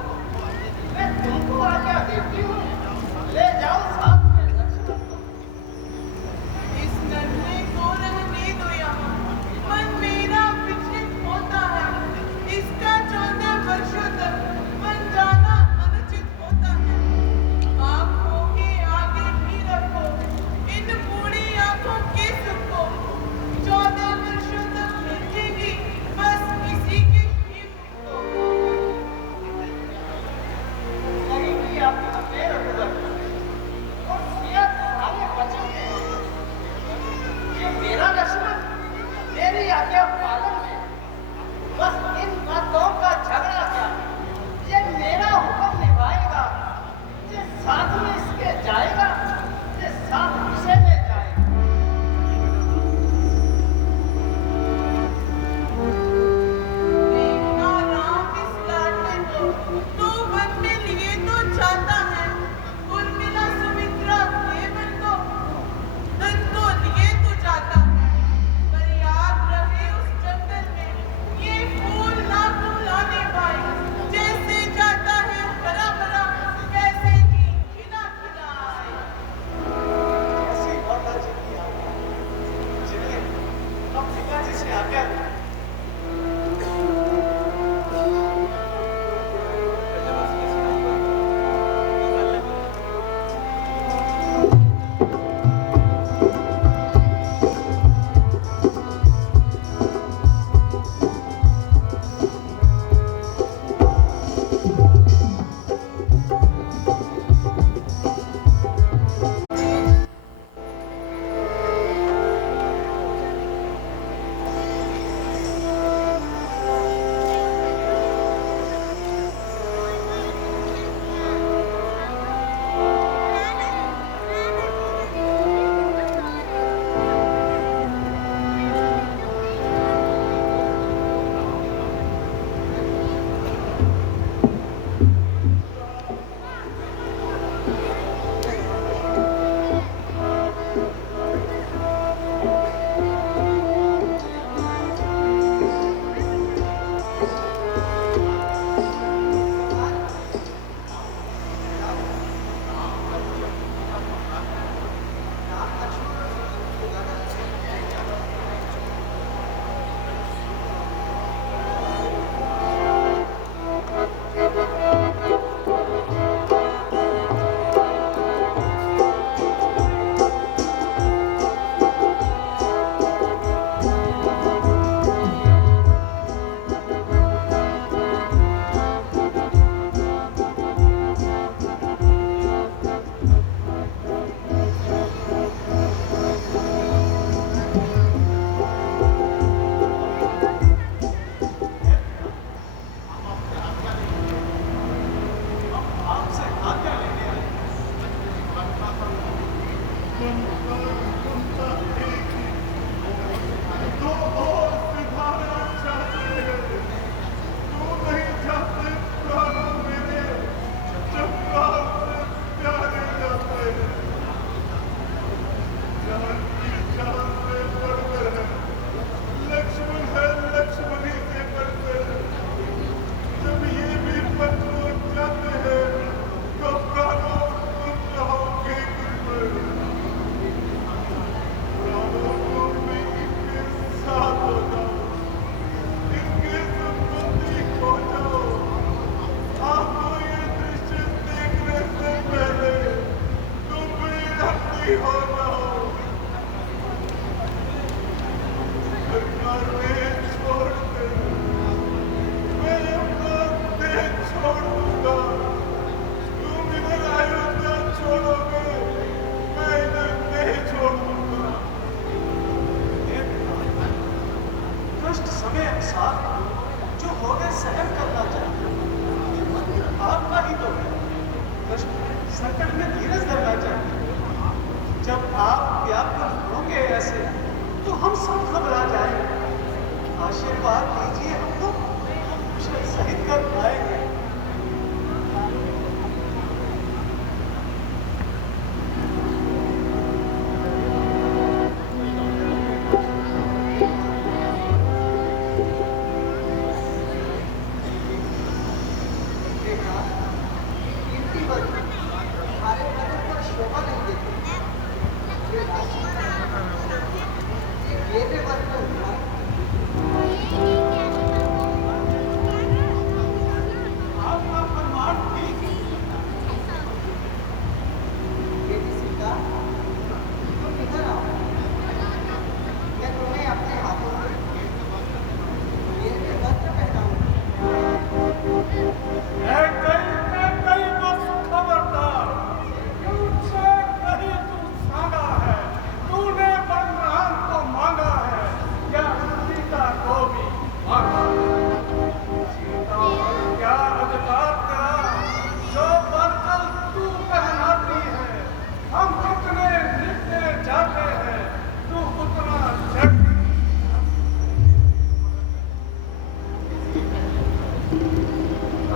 मैं तुमको आज्ञा देती हूँ, ले जाओ साथ में लक्ष्मण को। इस नन्हे को रहने दो यहाँ, मन मेरा विचलित होता है। इसका 14 वर्षों तक मन जाना अनुचित होता है। आँखों के आगे भी रखो इन बूढ़ी आँखों के सुख को। 14 वर्षों तक भेजेगी बस इसी के ही मुख को। नहीं किया मेरे उधर और सिया तुम्हारे वचन में। ये मेरा लक्ष्मण मेरी आज्ञा पालन में, बस इन बातों का झगड़ा क्या? ये मेरा हुक्म निभाएगा, ये साथ में इसके जाएगा, ये साथ इसे ले जाएगा। देखना राम इस लाडले को, तो वन में लिए तो जाता है। उर्मिला सुमित्रा देवन को, धन को लिए तो जाता है। पर याद रहे उस जंगल में ये फूल ना फूलाने पाए। जैसे जाता है भरा भरा, वैसे ही खिला खिला आए। ऐसी माता जी की आज्ञा, जिन्हें हम पिताजी से आज्ञा लें। समय अनुसार जो होवे सहन करना चाहिए। आपका ही तो है, कष्ट संकट में धीरज धरना चाहिए। जब आप व्याकुल होंगे ऐसे तो हम सब घबरा जाएंगे। आशीर्वाद दीजिए हमको, कुशल सहित कर पाएंगे। देखा, कीर्ति वर्ग हमारे बदन पर शोभा नहीं देते। ये राशि ये भी वर्ग को उठाए। आपका प्रमाण ठीक है। ये भी सीता, तुम इधर आओ। मैं तुम्हें अपने हाथों में ये भी वस्त्र पहनाऊंगा। कई बस खबरदार, मुझसे कहीं तू सांगा है, तूने बलराम को मांगा है या सीता को भी मांगा है। सीता पर क्या अधिकार तेरा, जो बरकल तू पहनाती है। हम कितने निकले जाते हैं, तू उतना जगती।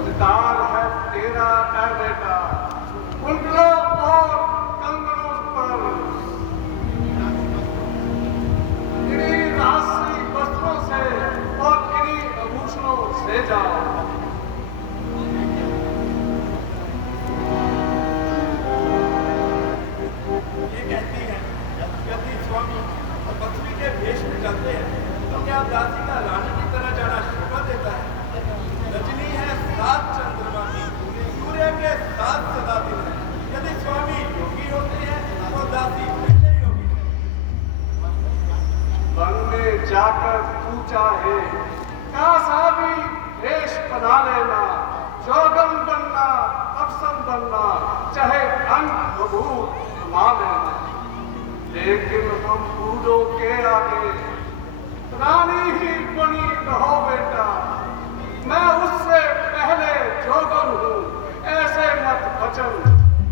अधिकार है तेरा ऐ बेटा, कुंडलों और कंगनों पर। इन्हीं राशि वस्त्रों से और इन्हीं आभूषणों से जाओ। ये कहती है यदि स्वामी पृथ्वी के भेष में जाते हैं तो क्या दासी का रानी की तरह जाना शोभा देता है। रजनी है 7 चंद्रमा की, सूर्य के 7 सदा दिन है। यदि स्वामी योगी होते हैं तो दासी पहले योगी है। वन में जाकर तू चाहे कासा भी देश बना लेना, जोगन बनना, अफसर बनना, चाहे अंग बबूत बना लेना। लेकिन हम बूढ़ों के आगे रानी ही बनी रहो बेटा। मैं उससे पहले जोगन हूँ, ऐसे मत वचन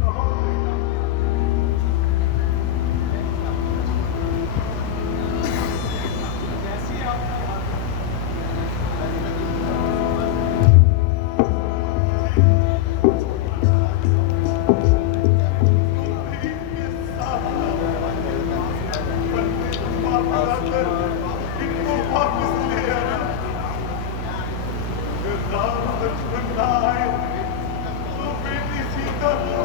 कहो बेटा। जैसी आपकी इनको वापस ले आना। अगर राम लक्ष्मण ना आए तो बेटी सीता को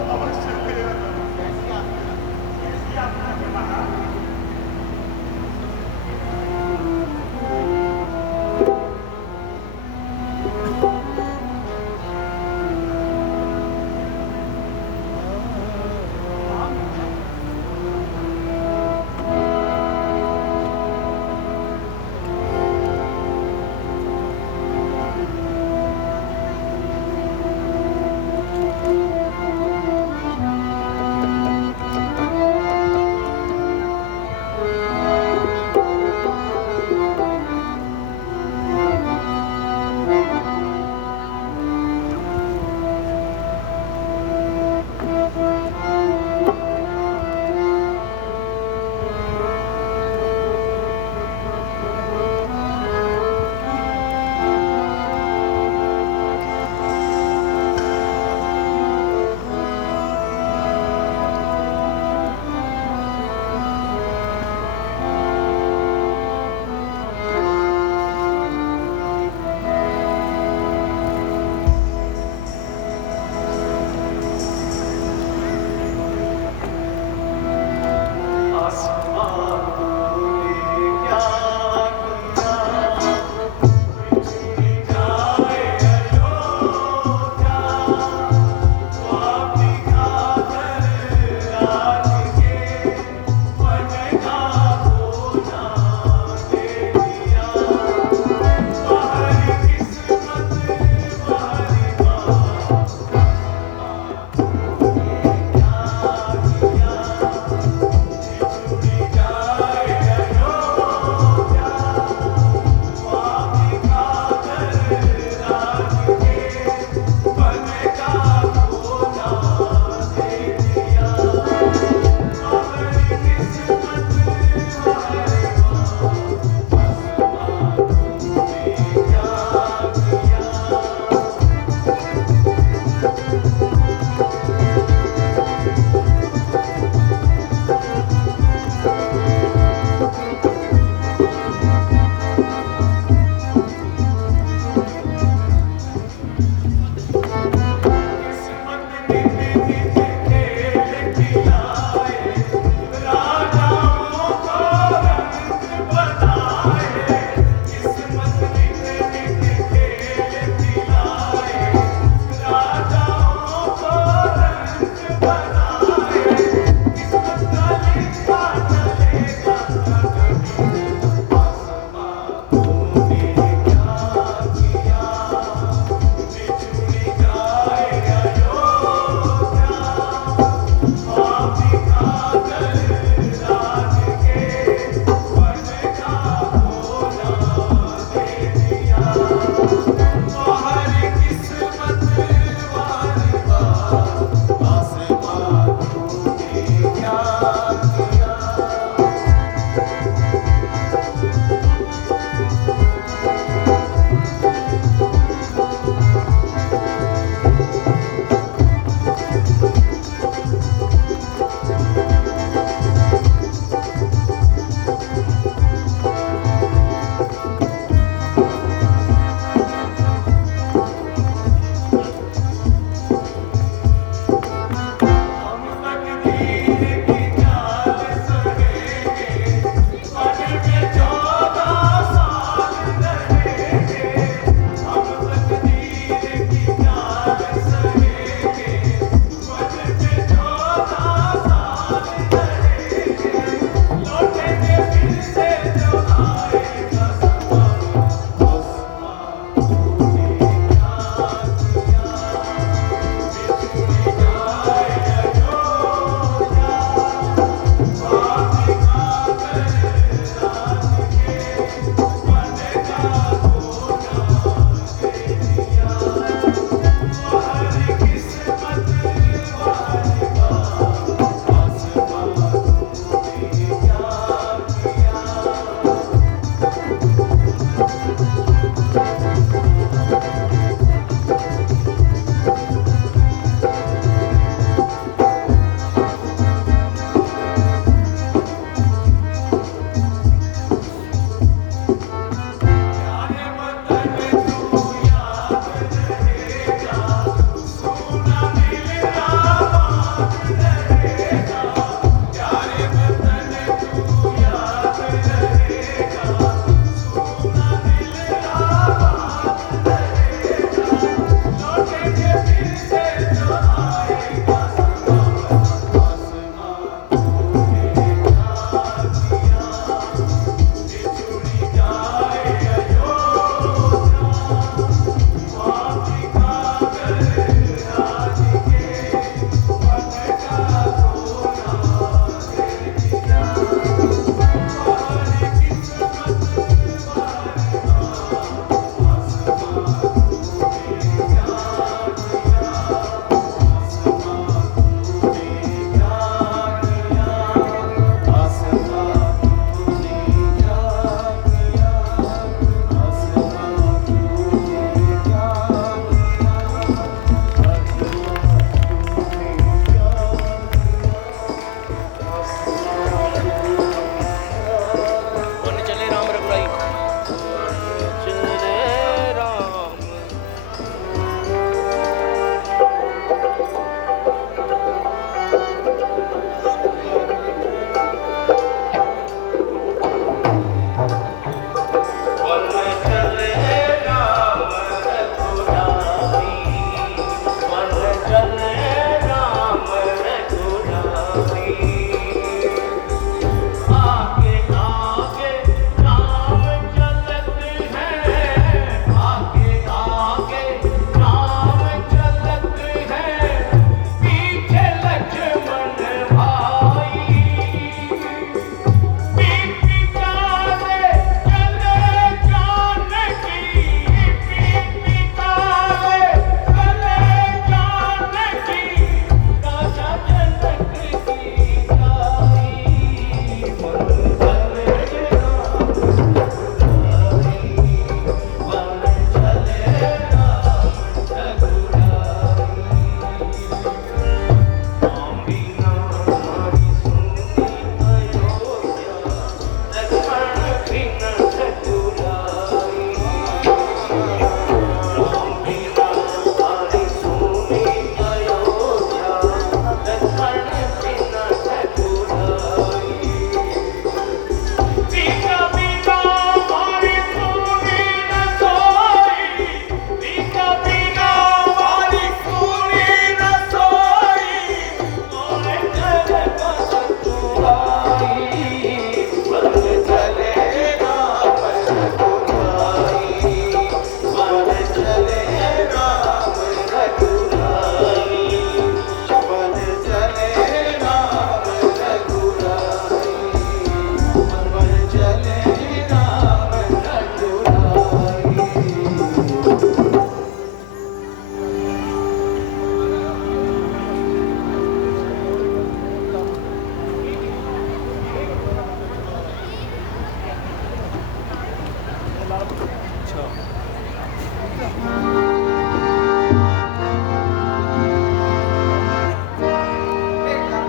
बेटा,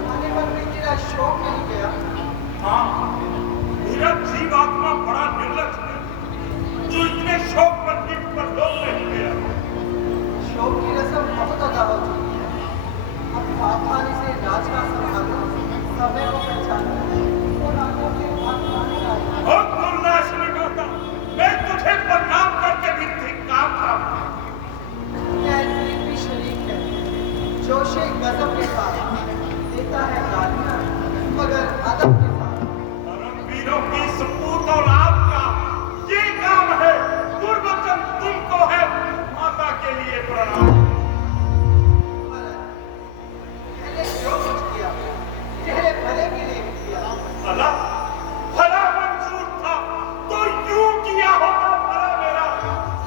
खाने पर भी तेरा शौक नहीं गया। हाँ, मेरा जीवात्मा बड़ा निर्लज है जो इतने शौक पर जीत पर लोग नहीं गया। शौक की रस्म बहुत अदा हो चुकी है। अब सावधानी से राज का संभालो, समय को पहचानो और आगे के भाग पाने लायक। और गुरदास ने कहा, मैं तुझे बदनाम करके भी धिक्कार था। कैसे भी शरीक है, जोशे गजब के साथ देता है गालियां, मगर अदब के साथ। धर्मवीरों की सपूत और आपका ये काम है। दुर्वचन तुमको है, माता के लिए प्रणाम। मैंने जो कुछ किया तेरे भले के लिए किया। भला भला मंजूर था तो यूं किया होता। भला मेरा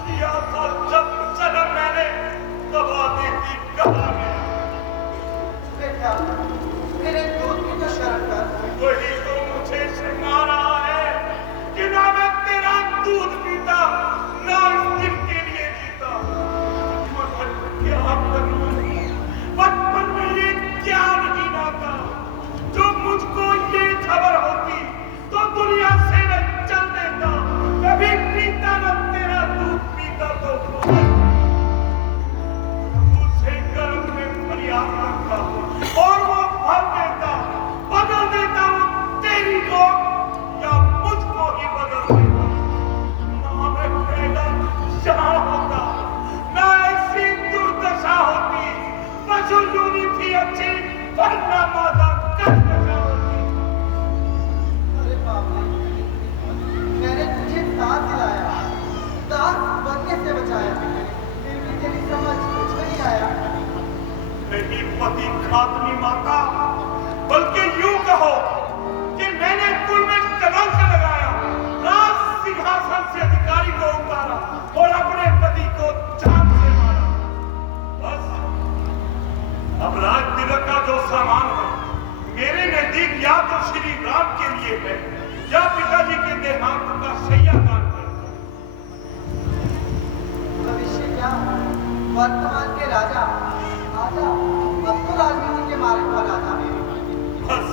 किया था जब जन्म मैंने दबा देती कहा गया। बेटा, मेरे दूध की तो शर्म कर। वही तो मुझे शर्मा रहा है कि ना मैं तेरा दूध पीता ना इस दिन के लिए जीता। मगर क्या करूं, बचपन में ये क्या नहीं नाता। जो मुझको ये खबर होती तो दुनिया से मैं चल देता। कभी पीता न तेरा दूध पीता तो मुझसे गर्म में फरियाद करता और वो भर देता, बदल देता वो तेरी को या मुझको ही बदल देता। ना मैं पैदा यहाँ होता, ना ऐसी दुर्दशा होती। पशु योनि थी अच्छी, पर ना माता कष्टदशा होती। अरे बाप रे, मैंने तुझे दांत दिलाया, दांत बनने से बचाया, फिर भी तेरी समझ कुछ नहीं आया। नहीं पति खातनी माता, बल्कि यूं कहो कि मैंने कुल में कदम से लगाया, राज सिंहासन से अधिकारी को उतारा और अपने पति को जान से मारा। बस अब राज तिलक का जो सामान है मेरे नजदीक या तो श्री राम के लिए है या पिताजी के देहांत का शय्यागान है। भविष्य क्या, वर्तमान के राजा आजा, अब तो राजनीति के मार्ग पर आजा। बस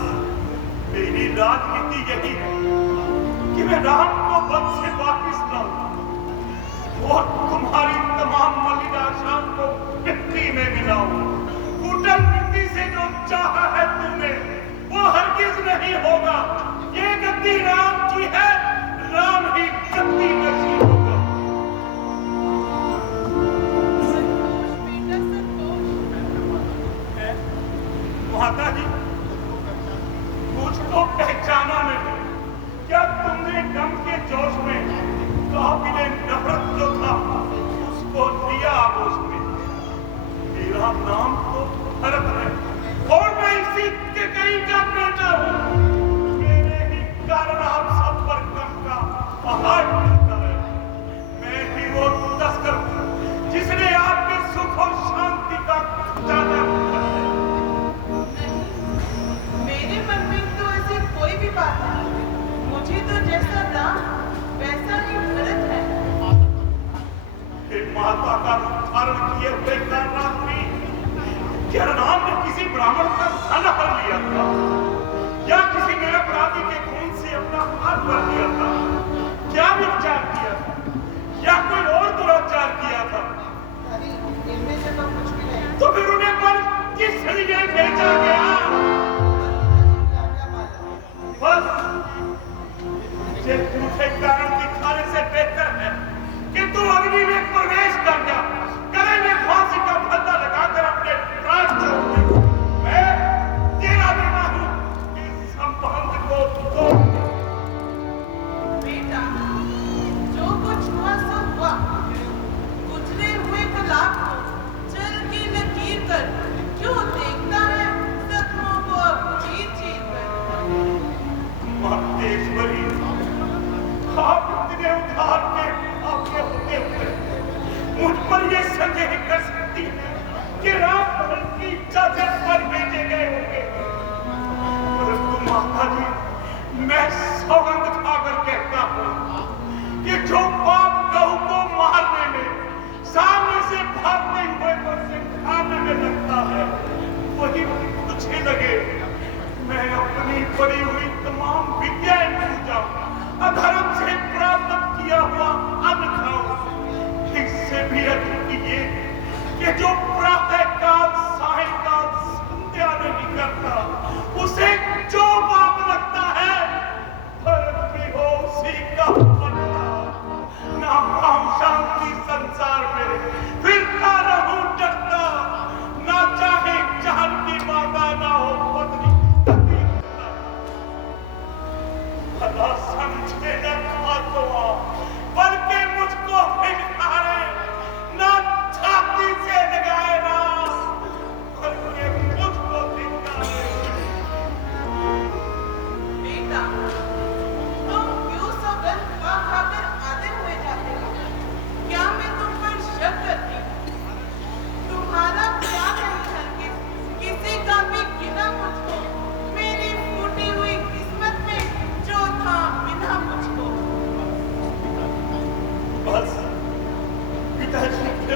मेरी राजनीति यही है कि मैं राम को वध से वापिस लाऊं और तुम्हारी तमाम मलिन आशाओं को मिट्टी में मिलाऊं। कुटल मिट्टी से जो चाहा है तुमने वो हरगिज नहीं होगा। ये गद्दी राम की है, राम ही गद्दी नशीब होगा। बेटा संतोष, माता जी, मुझको पहचाना नहीं। क्या तुमने गम के जोश में काबिले नफरत जो था उसको दिया आगोश में? मेरा नाम तो भरत है और मैं इसी के कहीं का बेटा हूँ। मेरे ही कारण आप सब पर गम का पहाड़ टूटा है। मैं ही वो तस्कर हूँ जिसने आपके सुख और शांति का खजाना लूटा है। नहीं, मेरे मन में तो ऐसी कोई भी बात नहीं। मुझे तो जैसा राम वैसा ही भरत है। हे माता का धारण किए हुए कारनामी, क्या राम ने किसी ब्राह्मण का धन हर लिया था या किसी निरपराधी के खून से अपना हाथ भर लिया था? क्या विचार किया था या कोई और दुराचार किया था? नहीं, इनमें से तो कुछ भी नहीं। तो फिर उन्हें पर किस लिए भेजा गया? क्या मालूम? बस मुझे झूठे कारण दिखाने से बेहतर है कि तू अग्नि में प्रवेश कर जा, गले में फांसी का फंदा लगाकर अपने प्राण छोड़ दे। मैं तेरा बेटा हूँ, इस संबंध को तोड़ दे। बेटा, जो कुछ हुआ सो हुआ। गुजरे हुए गुलाब को जल की लकीर कर क्यों देखता है जख्मों को अब चीर-चीर कर। मातेश्वरी, आप इतने उद्धार के आपके होते हुए मुझ पर ये संदेह कर सकती है कि राम भरत की इच्छा से पर भेजे गए होंगे। परंतु माता जी, मैं सौगंध खाकर कहता हूँ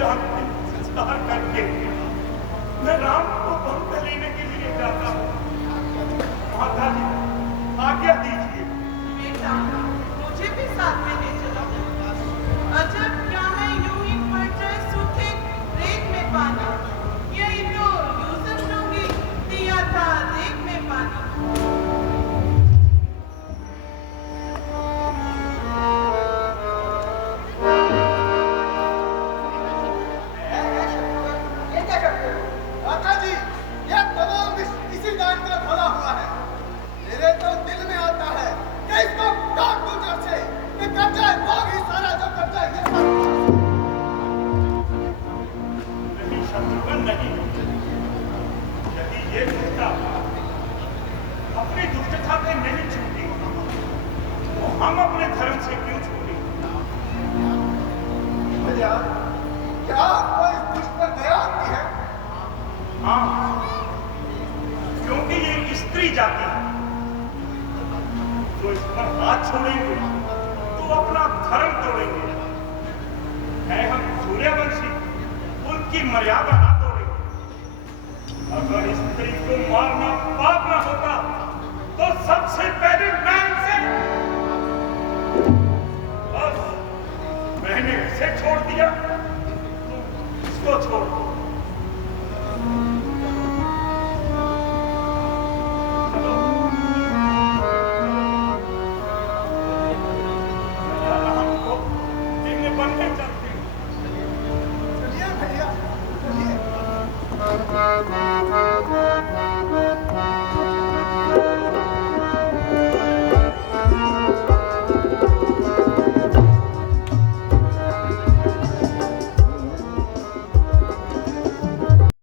अंतिम संस्कार करके मैं राम को पंख लेने के लिए जाता हूँ। माता जी आज्ञा दीजिए। बेटा, मुझे भी साथ में ले चलो। अजब, क्या मैं यूं ही पड़ जाए सूखे रेत में पानी। यही तो यूसुफ लूंगी दिया था रेत में पानी। ये क्या करते हो? माता जी, यह तमाम विश्व इसी दान का भला हुआ है। मेरे तो दिल में आता है कि इसको काट दूं जड़ से, कि कट जाए वो ही सारा जो कट जाए ये सारा। नहीं शत्रुघ्न नहीं, यदि ये दुष्टा अपनी दुष्टता पे नहीं छूटी तो हम अपने धर्म से क्यों छूटे? भैया, क्या आपको इस दुष्ट पर दया आती है? हाँ, क्योंकि ये स्त्री जाति है। जो इस पर हाथ छोड़ेंगे तो अपना धर्म तोड़ेंगे। है हम सूर्यवंशी, उनकी मर्यादा ना तोड़ेंगे। अगर स्त्री को मारना पाप ना होता तो सबसे पहले मैं इसे बस मैंने इसे छोड़ दिया, इसको छोड़ दो। बनने चलते हैं। चलिए भैया, चलिए।